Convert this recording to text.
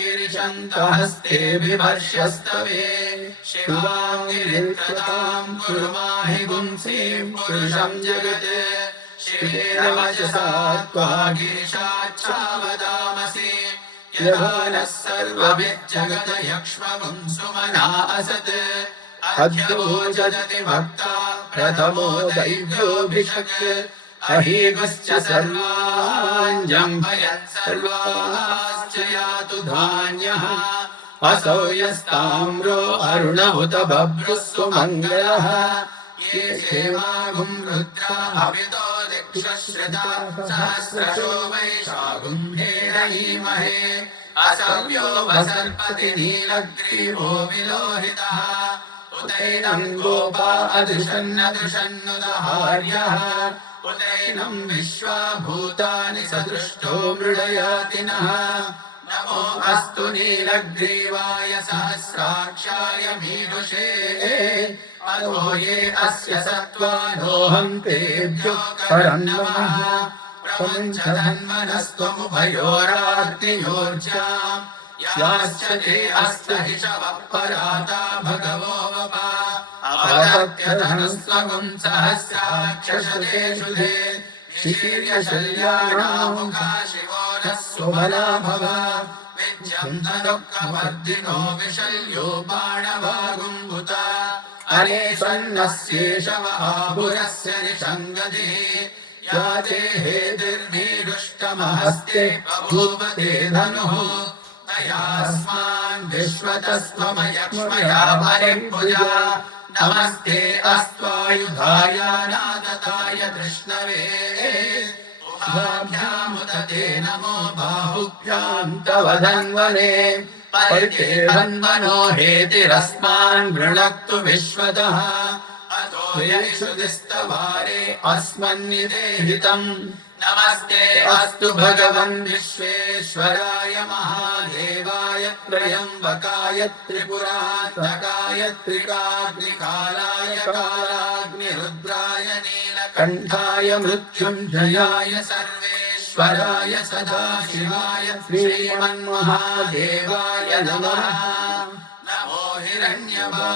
गिरिशन्तहस्ते बिभर्ष्यस्तवे शिवाङ्गिरित्रताम् कुर्माहि पुंसीम् पुरुषम् जगत् शिवेरवचसा त्वा गिरिशाच्छावदामसि यथा नः सर्वविज्जगत यक्ष्मपुंसुमना असत् अद्योजति भक्ता प्रथमो दैव्योऽभिषक् अहीगश्च सर्वाञ्जम्भयन् सर्वाश्च यातु धान्यः असौ यस्ताम्रो अरुणभुत बभ्रुः सुमङ्गलः ये सेवागुं रुद्रा हवितो दिक्षश्रिता सहस्रशो वैशागुं हेरयीमहे असव्यो वसर्पति नीलग्रीवो विलोहितः उदैनं गोपा अदृशन्नदृशन्नुदहार्यः उदैनं विश्वा भूतानि सदृष्टो मृडयातिनः नमो अस्तु नीलग्रीवाय सहस्राक्षाय मीदुषे अधो ये अस्य सत्त्वानोऽहं तेभ्यो करं नमः प्रमुञ्च धन्वनस्त्वमुभयोराग्नियोर्जाम् याश्च ते अस्तहिषवः पराता भगवो वपा अपदत्यधनुस्त्वगुं सहस्राक्षशतेषु ते शीर्यशल्याणामुखा शिवो नः सुबला भव विज्यन्तदुःखवर्धिनो विशल्यो बाणवागुम्भुता अने सन्नस्येषवापुरस्य निषङ्गतिः या ते हेतिर्नीडुष्टमहस्ते बभूव ते धनुः तयास्मान् विश्वतस्त्वमयक्ष्मया परिभुजा नमस्ते अस्त्वायुधाय नादताय कृष्णवे उभाभ्यामुदते नमो बाहुभ्यां तव धन्वने परिते धन्वनो हेतिरस्मान् गृणक्तु विश्वतः अतो यैषुदिस्तवारे अस्मन्निदेहितम् नमस्ते अस्तु भगवन् विश्वेश्वराय महादेवाय त्र्यम्बकाय त्रिपुरान्तकाय त्रिकाग्निकालाय कालाग्निरुद्राय नीलकण्ठाय मृत्युञ्जयाय सर्वेश्वराय सदाशिवाय श्रीमन्महादेवाय नमः। नमो हिरण्यवा